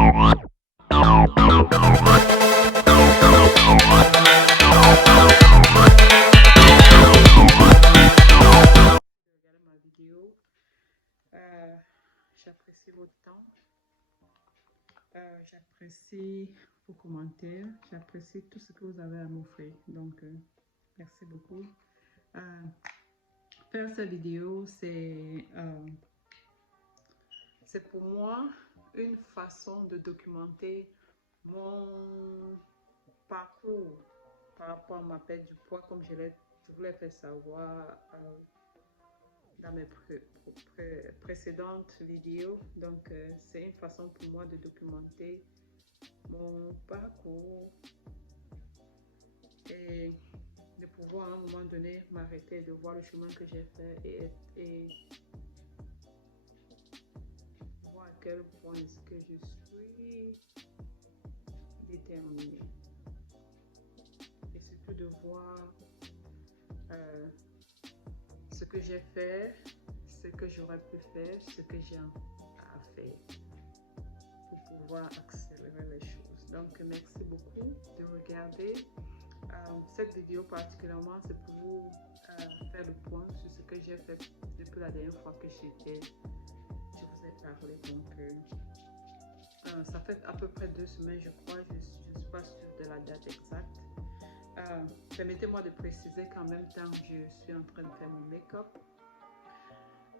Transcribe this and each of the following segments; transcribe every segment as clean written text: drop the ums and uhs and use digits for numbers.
ma vidéo. J'apprécie votre temps. J'apprécie vos commentaires. J'apprécie tout ce que vous avez à m'offrir. Donc, merci beaucoup. Faire cette vidéo, c'est pour moi une façon de documenter mon parcours par rapport à ma perte du poids, comme je vous l'ai fait savoir dans mes précédentes vidéos. Donc, c'est une façon pour moi de documenter mon parcours et de pouvoir à un moment donné m'arrêter, de voir le chemin que j'ai fait et voir à quel point est-ce que je suis déterminée. Et surtout de voir ce que j'ai fait, ce que j'aurais pu faire, ce que j'ai à faire pour pouvoir accélérer les choses. Donc, merci beaucoup de regarder. Cette vidéo particulièrement, c'est pour vous faire le point sur ce que j'ai fait depuis la dernière fois que je vous ai parlé. Donc, ça fait à peu près 2 semaines, je crois. Je ne suis pas sûre de la date exacte. Permettez-moi de préciser qu'en même temps, je suis en train de faire mon make-up.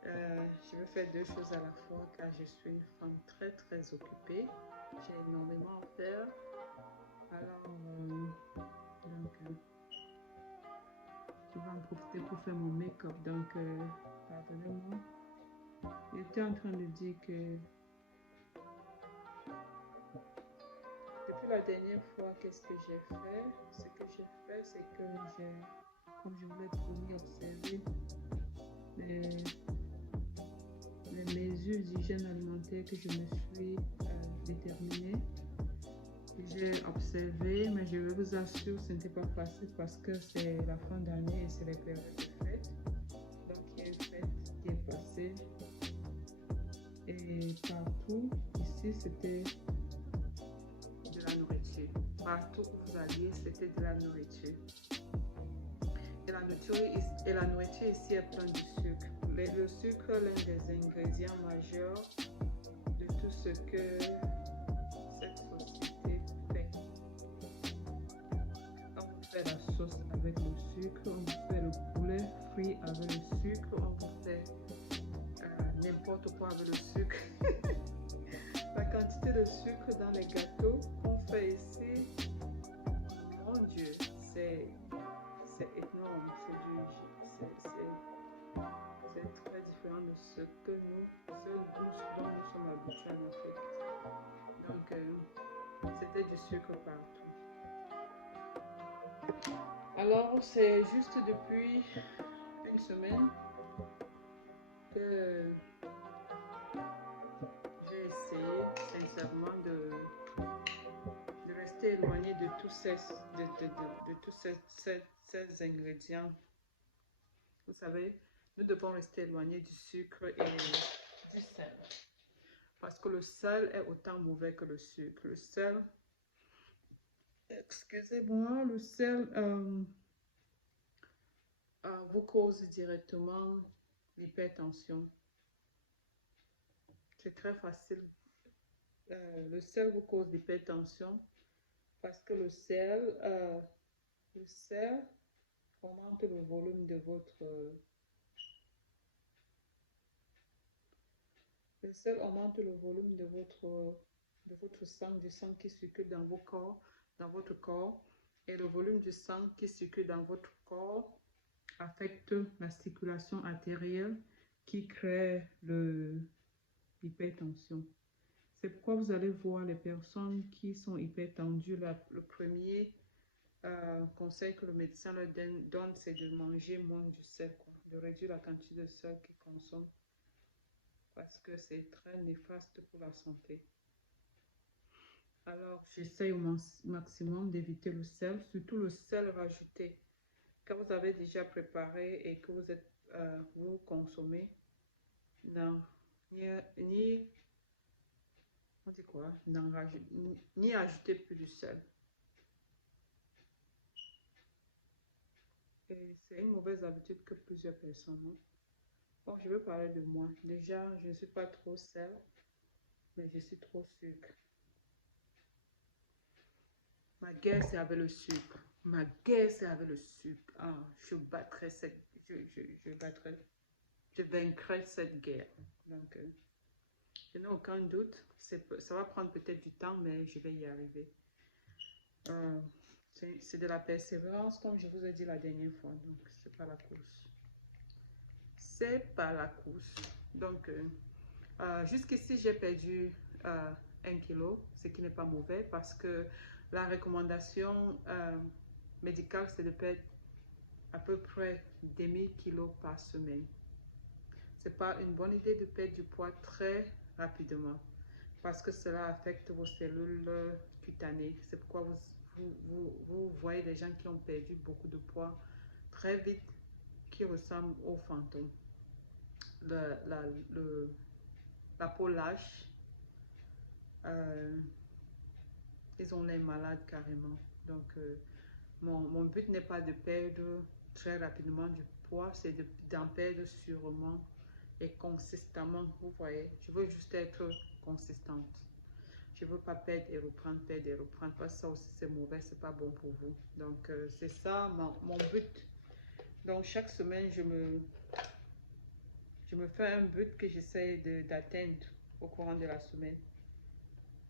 Je veux faire 2 choses à la fois car je suis une femme très très occupée. J'ai énormément à faire. Alors, je vais en profiter pour faire mon make-up. Donc, pardonnez-moi. J'étais en train de dire que depuis la dernière fois, qu'est-ce que j'ai fait? Ce que j'ai fait, c'est que j'ai, comme je vous l'ai promis, observé les mesures d'hygiène alimentaire que je me suis déterminée. J'ai observé, mais je vous assure, ce n'était pas facile parce que c'est la fin d'année et c'est les périodes de fête. Donc, il y a une fête qui est passée. Et partout, ici, c'était de la nourriture. Partout où vous alliez, c'était de la nourriture. Et la nourriture ici est pleine de sucre. Le sucre est l'un des ingrédients majeurs de tout ce que cette société fait. On vous fait la sauce avec le sucre, on vous fait le poulet frit avec le sucre, on vous fait n'importe quoi avec le sucre. La quantité de sucre dans les gâteaux qu'on fait ici, mon Dieu, c'est énorme. C'est très différent de ce que dont nous sommes habitués en Afrique. Donc, c'était du sucre partout. Alors, c'est juste depuis une semaine que j'ai essayé sincèrement de rester éloigné de tous ces ingrédients. Vous savez, nous devons rester éloignés du sucre et du sel. Parce que le sel est autant mauvais que le sucre. Le sel, excusez-moi, le sel vous cause directement l'hypertension. C'est très facile. Le sel vous cause l'hypertension parce que le sel augmente le volume de votre sang, du sang qui circule dans votre corps, et le volume du sang qui circule dans votre corps affecte la circulation artérielle qui crée l'hypertension. C'est pourquoi vous allez voir les personnes qui sont hypertendues, le premier conseil que le médecin leur donne, c'est de manger moins du sel, de réduire la quantité de sel qu'ils consomment parce que c'est très néfaste pour la santé. Alors, j'essaye au maximum d'éviter le sel, surtout le sel rajouté. Quand vous avez déjà préparé et que vous consommez, non, ni on dit quoi, ni ajouter plus de sel. Et c'est une mauvaise habitude que plusieurs personnes ont. Bon, je veux parler de moi. Déjà, je ne suis pas trop sel, mais je suis trop sucre. Ma guerre, c'est avec le sucre. Ma guerre, c'est avec le sucre. Ah, je battrai cette... Je battrai... Je vaincrai cette guerre. Donc, je n'ai aucun doute. Ça va prendre peut-être du temps, mais je vais y arriver. Euh, c'est de la persévérance, comme je vous ai dit la dernière fois. Donc, c'est pas la course. C'est pas la course. Donc, jusqu'ici, j'ai perdu 1 kilo, ce qui n'est pas mauvais parce que la recommandation médicale, c'est de perdre à peu près demi-kilo par semaine. C'est pas une bonne idée de perdre du poids très rapidement parce que cela affecte vos cellules cutanées. C'est pourquoi vous voyez des gens qui ont perdu beaucoup de poids très vite, qui ressemblent aux fantômes. Le, la, la peau lâche, ils ont l'air malades carrément. Donc, mon but n'est pas de perdre très rapidement du poids, c'est d'en perdre sûrement et consistamment. Vous voyez, je veux juste être consistante. Je ne veux pas perdre et reprendre, parce que ça aussi c'est mauvais, c'est pas bon pour vous. Donc, c'est ça mon but. Donc, chaque semaine, je me fais un but que j'essaie d'atteindre au courant de la semaine.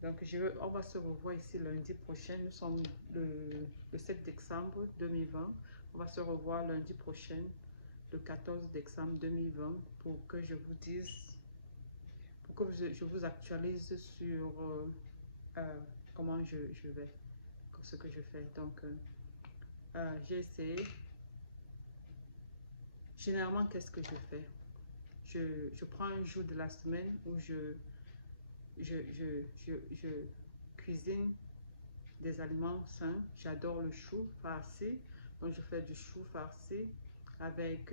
Donc, on va se revoir ici lundi prochain. Nous sommes le 7 décembre 2020. On va se revoir lundi prochain, le 14 décembre 2020, pour que je vous dise, pour que je vous actualise sur comment je vais, ce que je fais. Donc, j'ai essayé. Généralement, qu'est-ce que je fais? Je prends un jour de la semaine où je cuisine des aliments sains. J'adore le chou farci. Donc, je fais du chou farci avec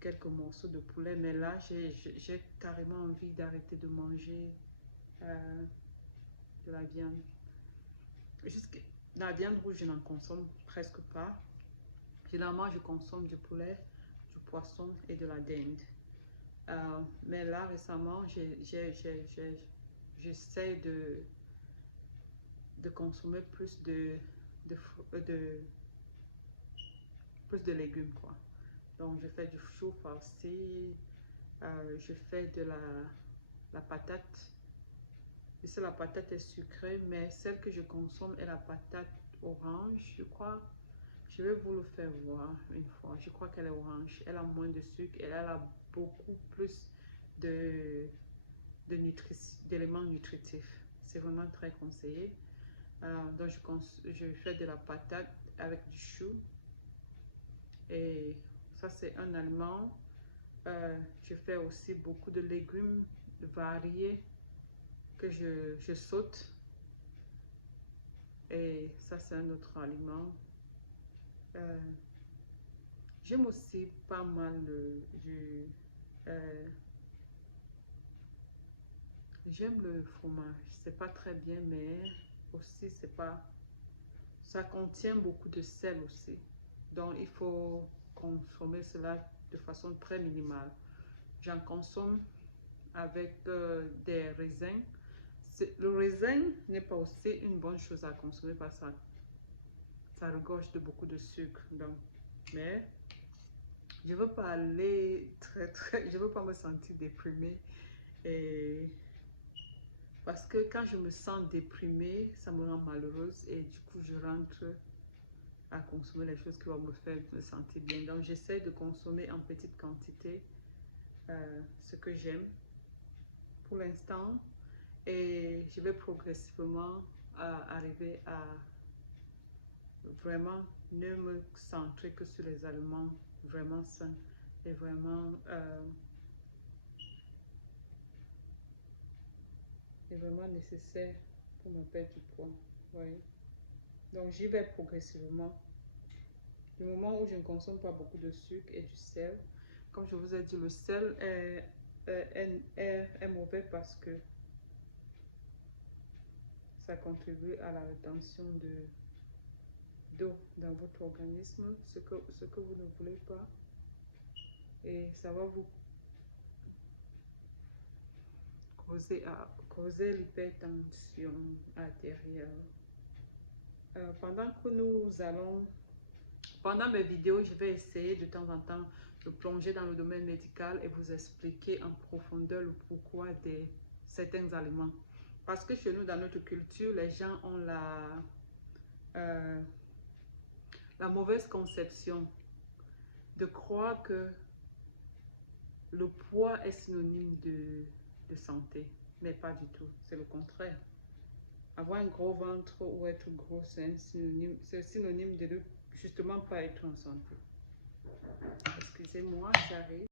quelques morceaux de poulet. Mais là, j'ai carrément envie d'arrêter de manger de la viande. La viande rouge, je n'en consomme presque pas. Généralement, je consomme du poulet, du poisson et de la dinde. Mais là, récemment, j'essaie de consommer de, de, plus de légumes, quoi. Donc, je fais du chou farci, je fais de la patate. Et ça, la patate est sucrée, mais celle que je consomme est la patate orange, je crois. Je vais vous le faire voir une fois. Je crois qu'elle est orange. Elle a moins de sucre et elle a beaucoup plus de d'éléments nutritifs. C'est vraiment très conseillé. Donc, je fais de la patate avec du chou. Et ça, c'est un aliment. Je fais aussi beaucoup de légumes variés que je saute. Et ça, c'est un autre aliment. Euh, J'aime aussi pas mal euh, j'aime le fromage. C'est pas très bien, mais aussi, c'est pas. Ça contient beaucoup de sel aussi. Donc, il faut consommer cela de façon très minimale. J'en consomme avec des raisins. Le raisin n'est pas aussi une bonne chose à consommer parce que ça regorge de beaucoup de sucre. Donc, mais je veux pas aller je veux pas me sentir déprimée et parce que quand je me sens déprimée, ça me rend malheureuse et du coup je rentre à consommer les choses qui vont me faire me sentir bien. Donc j'essaie de consommer en petite quantité ce que j'aime pour l'instant et je vais progressivement arriver à vraiment ne me centrer que sur les aliments vraiment sains et vraiment nécessaires pour me perdre du poids. Oui. Donc j'y vais progressivement. Du moment où je ne consomme pas beaucoup de sucre et du sel, comme je vous ai dit, le sel est mauvais parce que ça contribue à la rétention d'eau dans votre organisme, ce que vous ne voulez pas. Et ça va vous causer l'hypertension artérielle. Pendant mes vidéos, je vais essayer de temps en temps de plonger dans le domaine médical et vous expliquer en profondeur le pourquoi de certains aliments. Parce que chez nous, dans notre culture, les gens ont la mauvaise conception de croire que le poids est synonyme de santé, mais pas du tout, c'est le contraire. Avoir un gros ventre ou être gros, c'est synonyme de ne justement pas être en santé. Excusez-moi, j'arrive.